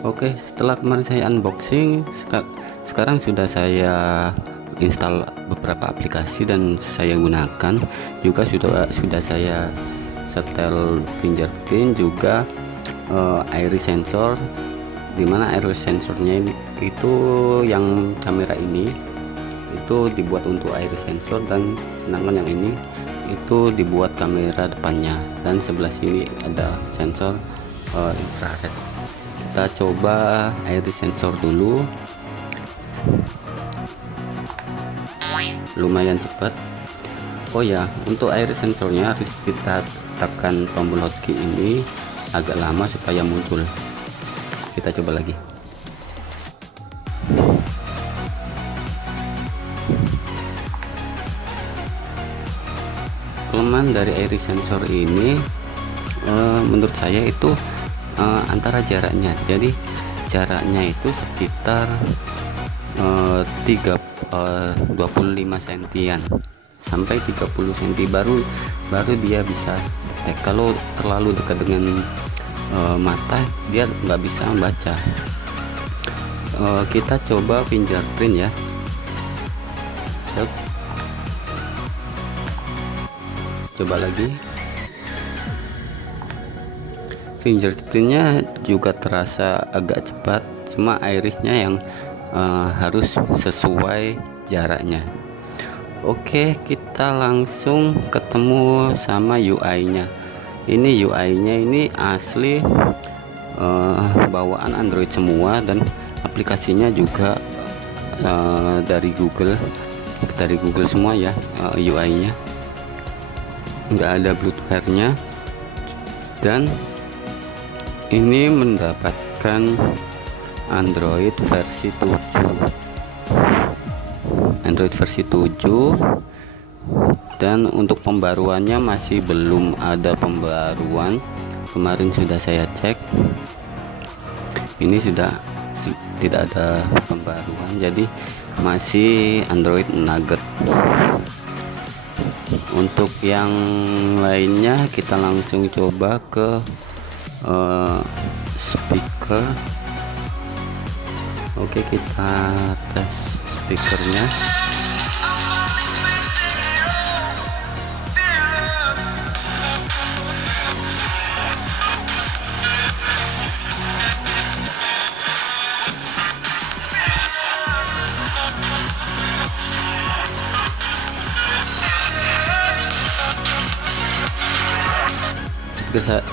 Oke, setelah kemarin saya unboxing, sekarang sudah saya install beberapa aplikasi dan saya gunakan. Juga sudah saya setel fingerprint, juga iris sensor, dimana iris sensornya itu yang kamera ini itu dibuat untuk iris sensor, dan sedangkan yang ini itu dibuat kamera depannya, dan sebelah sini ada sensor infrared. Kita coba iris sensor dulu, lumayan cepat. Oh ya, untuk iris sensornya harus kita tekan tombol hotkey ini agak lama supaya muncul. Kita coba lagi. Kelemahan dari iris sensor ini menurut saya itu antara jaraknya. Jadi jaraknya itu sekitar 25 sentian sampai 30 cm baru dia bisa detect. Kalau terlalu dekat dengan mata dia nggak bisa membaca. Kita coba fingerprint ya. Coba lagi. Fingerprintnya juga terasa agak cepat, cuma irisnya yang harus sesuai jaraknya. Oke, kita langsung ketemu sama UI-nya. Ini UI-nya ini asli bawaan Android semua, dan aplikasinya juga dari Google semua ya. UI-nya nggak ada bloatware-nya, dan ini mendapatkan Android versi 7, dan untuk pembaruannya masih belum ada pembaruan. Kemarin sudah saya cek, ini sudah tidak ada pembaruan, jadi masih Android Nugget. Untuk yang lainnya kita langsung coba ke speaker. Oke, kita tes speakernya.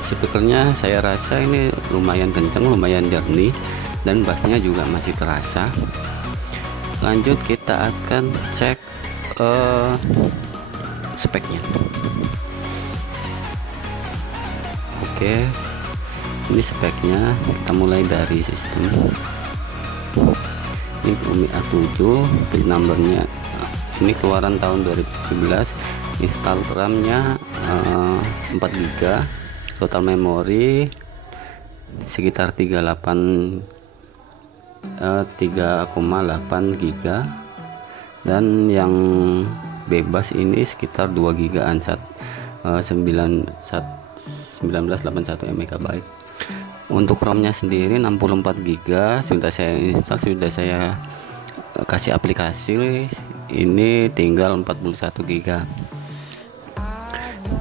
Speakernya saya rasa ini lumayan kenceng, lumayan jernih, dan bassnya juga masih terasa. Lanjut kita akan cek speknya. Oke, ini speknya. Kita mulai dari sistem. Ini Umi A7, pin numbernya ini keluaran tahun 2017. Install RAM-nya 4 GB, total memori sekitar 3,8 GB, dan yang bebas ini sekitar 2 GB-an, 1981 MB. Untuk ROM-nya sendiri 64 GB, sudah saya install, sudah saya kasih aplikasi, ini tinggal 41 GB,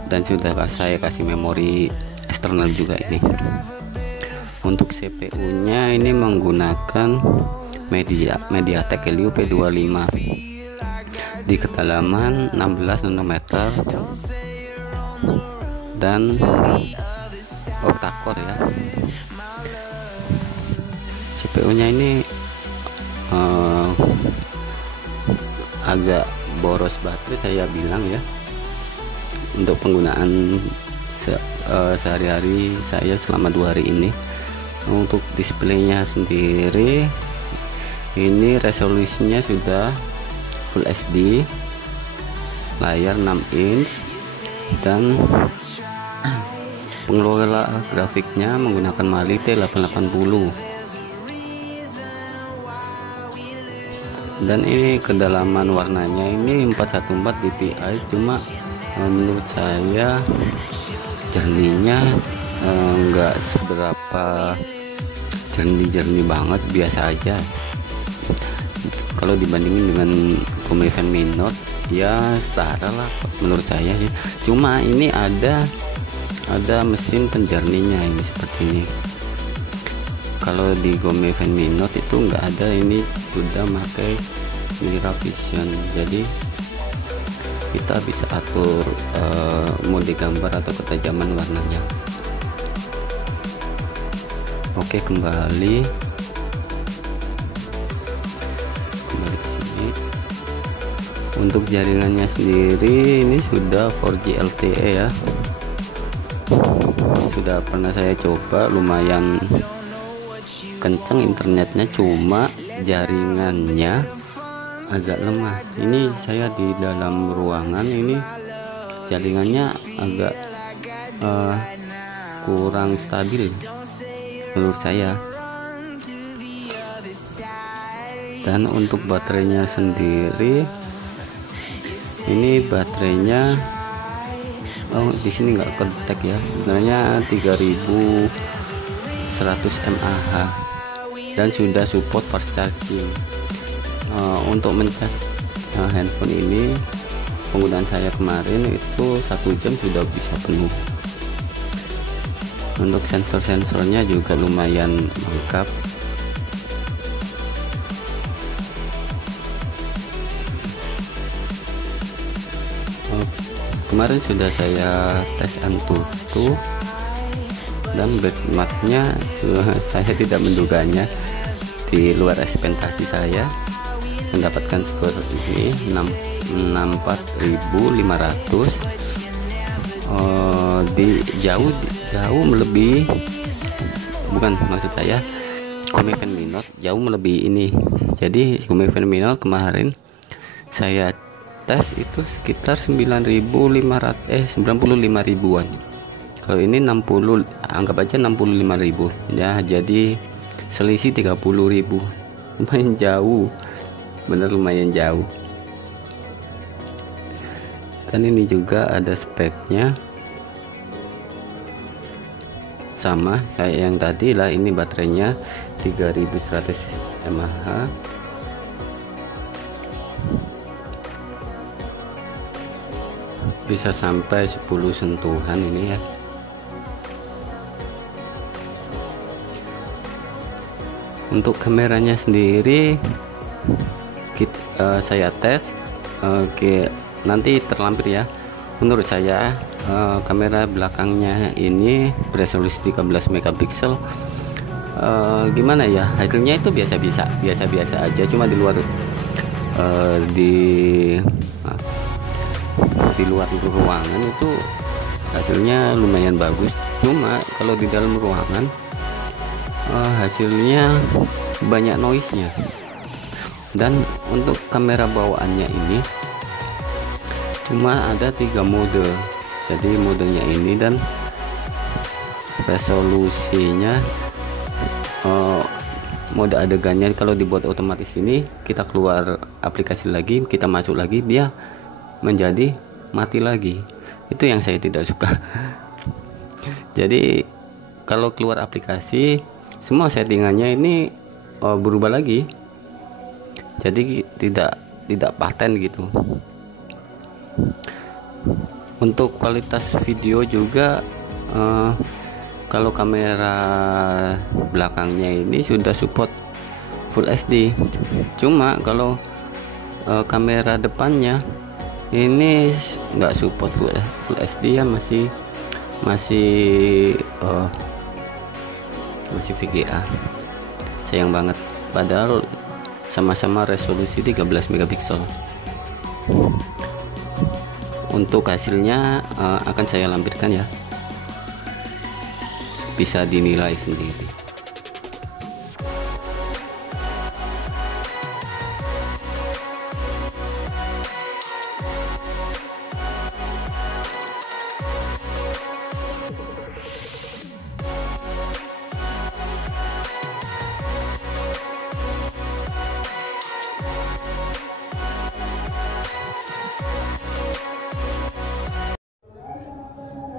dan sudah saya kasih memori eksternal juga ini. Untuk CPU-nya ini menggunakan MediaTek Helio P25 di kedalaman 16 nanometer dan octa-core ya. CPU-nya ini agak boros baterai saya bilang ya, untuk penggunaan sehari-hari saya selama 2 hari ini. Untuk displaynya sendiri ini resolusinya sudah Full HD, layar 6 inch, dan pengelola grafiknya menggunakan Mali T880, dan ini kedalaman warnanya ini 414 dpi, cuma menurut saya jernihnya enggak seberapa jernih banget, biasa aja kalau dibandingin dengan Xiaomi Fan Mi Note. Ya setara lah menurut saya sih, cuma ini ada mesin penjernihnya ini seperti ini. Kalau di Xiaomi Fan Mi Note itu enggak ada, ini sudah pakai Miravision, jadi kita bisa atur mode gambar atau ketajaman warnanya. Oke, kembali ke sini. Untuk jaringannya sendiri ini sudah 4G LTE ya, sudah pernah saya coba, lumayan kenceng internetnya, cuma jaringannya agak lemah. Ini saya di dalam ruangan, ini jaringannya agak kurang stabil menurut saya. Dan untuk baterainya sendiri, ini baterainya di sini nggak kedetek ya, sebenarnya 3100 mAh dan sudah support fast charging. Untuk mencas handphone ini, penggunaan saya kemarin itu 1 jam sudah bisa penuh. Untuk sensor-sensornya juga lumayan lengkap. Kemarin sudah saya tes AnTuTu dan benchmarknya saya tidak menduganya, di luar ekspektasi saya, mendapatkan skor ini 64.500. Jauh melebihi, bukan maksud saya, Xiaomi Fan Mi Note jauh melebihi ini. Jadi Xiaomi Fan Mi Note kemarin saya tes itu sekitar 95 ribuan. Kalau ini 60, anggap aja 65.000 ya, jadi selisih 30.000. Lumayan jauh, bener lumayan jauh. Dan ini juga ada speknya, sama kayak yang tadi lah. Ini baterainya 3100 mAh, bisa sampai 10 sentuhan ini ya. Untuk kameranya sendiri saya tes, nanti terlampir ya. Menurut saya kamera belakangnya ini beresolusi 13 megapiksel. Gimana ya, hasilnya itu biasa-biasa aja, cuma di luar di luar ruangan itu hasilnya lumayan bagus, cuma kalau di dalam ruangan hasilnya banyak noise-nya. Dan untuk kamera bawaannya ini cuma ada 3 mode, jadi modenya ini, dan resolusinya mode adegannya kalau dibuat otomatis ini, kita keluar aplikasi lagi, kita masuk lagi, dia menjadi mati lagi. Itu yang saya tidak suka. Jadi kalau keluar aplikasi, semua settingannya ini berubah lagi, jadi tidak paten gitu. Untuk kualitas video juga, kalau kamera belakangnya ini sudah support Full HD, cuma kalau kamera depannya ini nggak support Full HD ya, masih VGA. Sayang banget, padahal sama-sama resolusi 13 megapiksel. Untuk hasilnya akan saya lampirkan ya, bisa dinilai sendiri.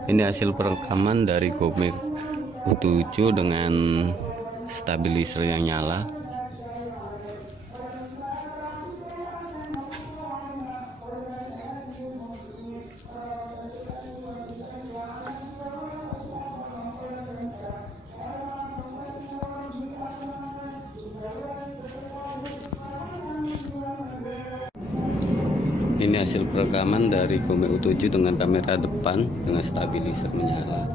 Ini hasil perekaman dari Xiaomi U7 dengan stabilizer yang nyala. Ini hasil perekaman dari Xiaomi U7 dengan kamera depan dengan stabilizer menyala.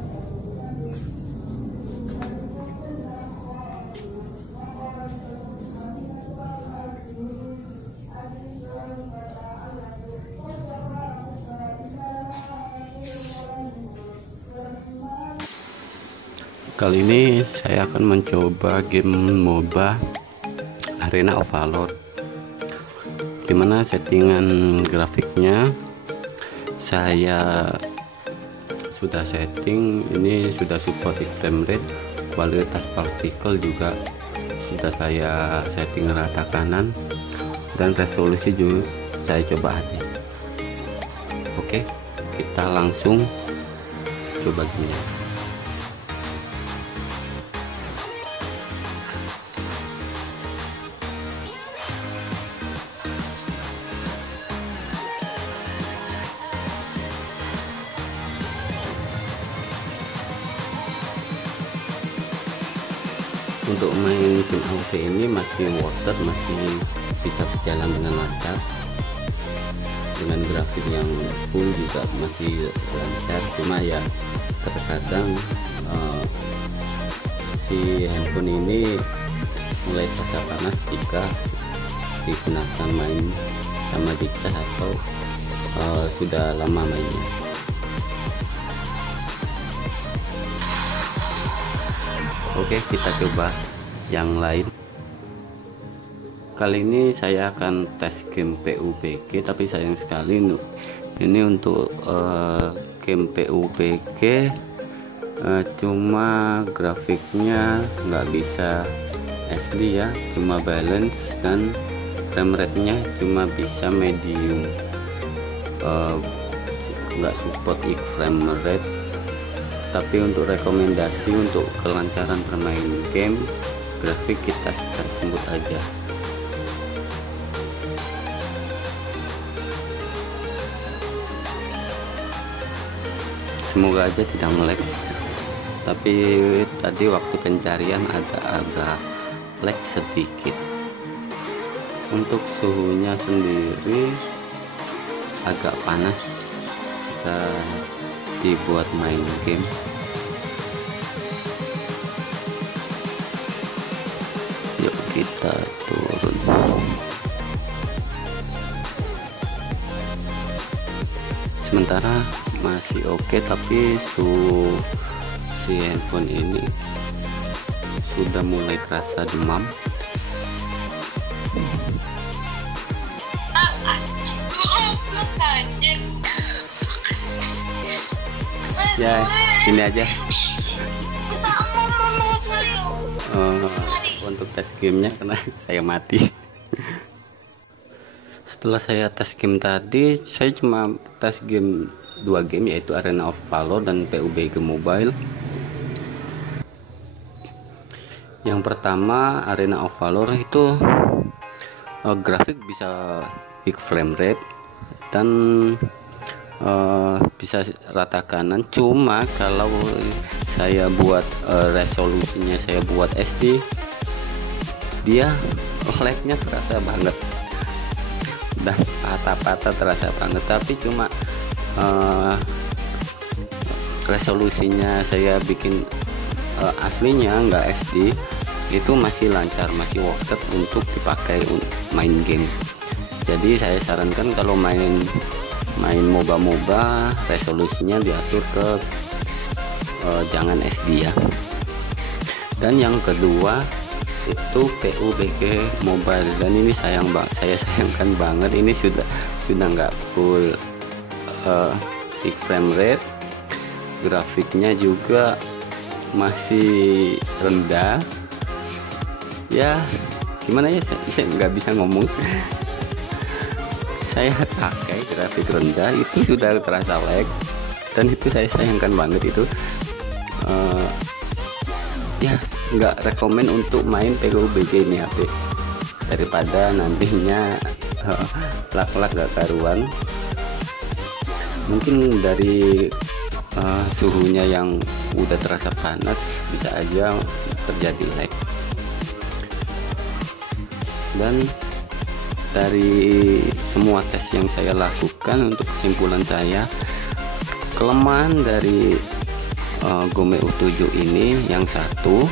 Kali ini saya akan mencoba game MOBA Arena of Valor, dimana settingan grafiknya saya sudah setting. Ini sudah support frame rate, kualitas partikel juga sudah saya setting rata kanan, dan resolusi juga saya coba aja. Oke, kita langsung coba dulu. Untuk main game AoV ini masih worth it, masih bisa berjalan dengan lancar, dengan grafik yang full juga masih lancar. Cuma ya terkadang si handphone ini mulai terasa panas jika digunakan main sama dicas atau sudah lama mainnya. Oke, kita coba yang lain. Kali ini saya akan tes game PUBG, tapi sayang sekali ini untuk game PUBG cuma grafiknya nggak bisa SD ya, cuma balance, dan frame rate nya cuma bisa medium, nggak support frame rate. Tapi untuk rekomendasi untuk kelancaran bermain game, grafik kita sebut aja. Semoga aja tidak melek. Tapi tadi waktu pencarian agak lag sedikit. Untuk suhunya sendiri agak panas jika dibuat main game. Yuk kita turun. Sementara masih oke, tapi si handphone ini sudah mulai terasa demam. Ya, ini aja untuk tes gamenya karena saya mati. Setelah saya tes game tadi, saya cuma tes game 2 game, yaitu Arena of Valor dan PUBG Mobile. Yang pertama Arena of Valor itu grafik bisa big frame rate dan bisa rata kanan. Cuma kalau saya buat resolusinya saya buat SD, dia lagnya terasa banget dan patah-patah terasa banget. Tapi cuma resolusinya saya bikin aslinya nggak SD, itu masih lancar, masih worth it untuk dipakai main game. Jadi saya sarankan kalau main MOBA resolusinya diatur ke jangan SD ya. Dan yang kedua itu PUBG Mobile, dan ini saya sayangkan banget, ini sudah nggak full big frame rate, grafiknya juga masih rendah ya. Gimana ya, saya nggak bisa ngomong. Saya pakai grafik rendah itu sudah terasa lag, dan itu saya sayangkan banget itu. Ya nggak rekomen untuk main PUBG ini HP, daripada nantinya lak-lak gak karuan. Mungkin dari suhunya yang udah terasa panas bisa aja terjadi lag. Dan dari semua tes yang saya lakukan, untuk kesimpulan saya, kelemahan dari Gome U7 ini yang satu,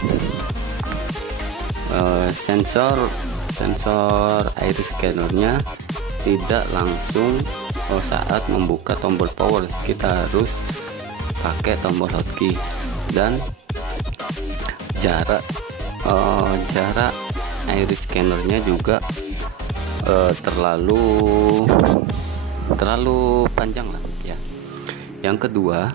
sensor iris scannernya tidak langsung saat membuka tombol power, kita harus pakai tombol hotkey. Dan jarak iris scannernya juga terlalu panjang lah ya. Yang kedua,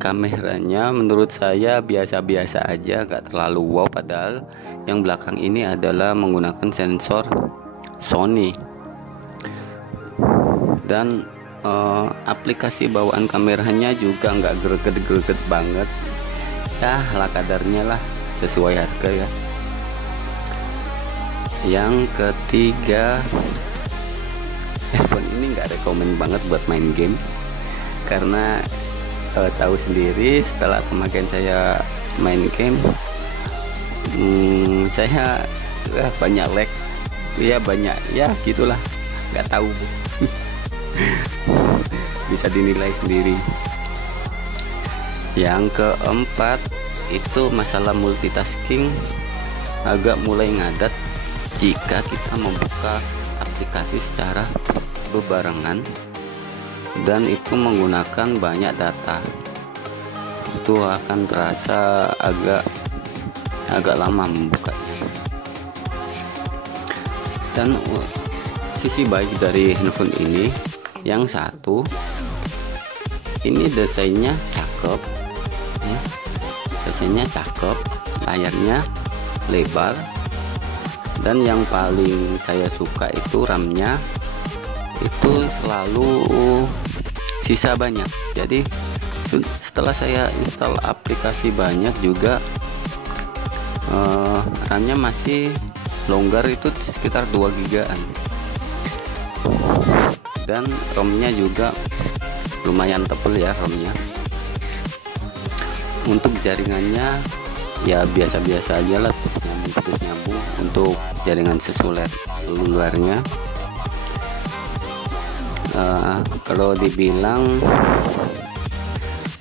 kameranya menurut saya biasa-biasa aja, gak terlalu wow, padahal yang belakang ini adalah menggunakan sensor Sony. Dan aplikasi bawaan kameranya juga nggak greget-greget banget ya, lah kadarnya lah, sesuai harga ya. Yang ketiga, handphone ini nggak rekomen banget buat main game, karena tahu sendiri setelah pemakaian saya main game, saya banyak lag ya, banyak ya gitulah, nggak tahu bisa dinilai sendiri. Yang keempat itu masalah multitasking, agak mulai ngadat jika kita membuka aplikasi secara bebarengan dan itu menggunakan banyak data. Itu akan terasa agak lama membukanya. Dan sisi baik dari handphone ini, yang satu, ini desainnya cakep ya, layarnya lebar, dan yang paling saya suka itu RAM-nya itu selalu sisa banyak. Jadi setelah saya install aplikasi banyak juga, RAM-nya masih longgar, itu sekitar 2 GB-an. Dan ROM-nya juga lumayan tebal ya ROM-nya. Untuk jaringannya ya biasa-biasa aja lah, putus nyambung untuk jaringan selulernya. Kalau dibilang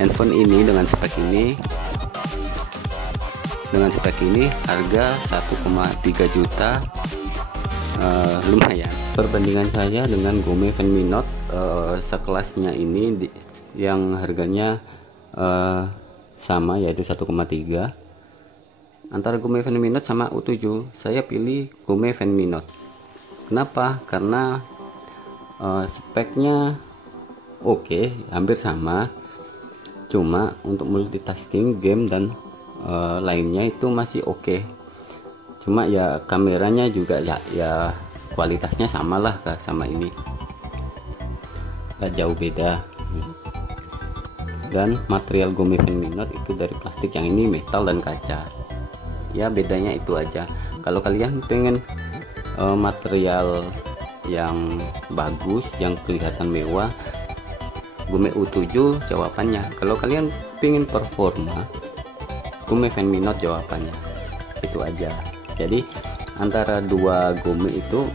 handphone ini dengan spek ini harga 1,3 juta, lumayan. Perbandingan saya dengan Gome Venmi Note sekelasnya ini yang harganya sama, yaitu 1,3. Antara Gome Venmi Note sama U7, saya pilih Gome Venmi Note. Kenapa? Karena speknya oke, hampir sama, cuma untuk multitasking game dan lainnya itu masih oke. Cuma ya kameranya juga ya kualitasnya samalah sama ini, gak jauh beda. Dan material Gome Venmi Note itu dari plastik, yang ini metal dan kaca. Ya bedanya itu aja. Kalau kalian pengen material yang bagus, yang kelihatan mewah, Gome U7 jawabannya. Kalau kalian pengen performa, Gome Venmi Note jawabannya. Itu aja. Jadi antara dua Gome itu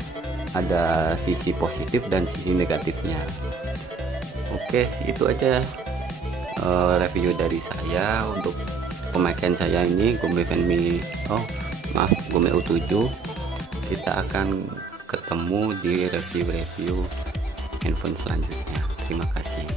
ada sisi positif dan sisi negatifnya. Oke, itu aja review dari saya untuk pemakaian saya ini Gome U7. Kita akan ketemu di review handphone selanjutnya. Terima kasih.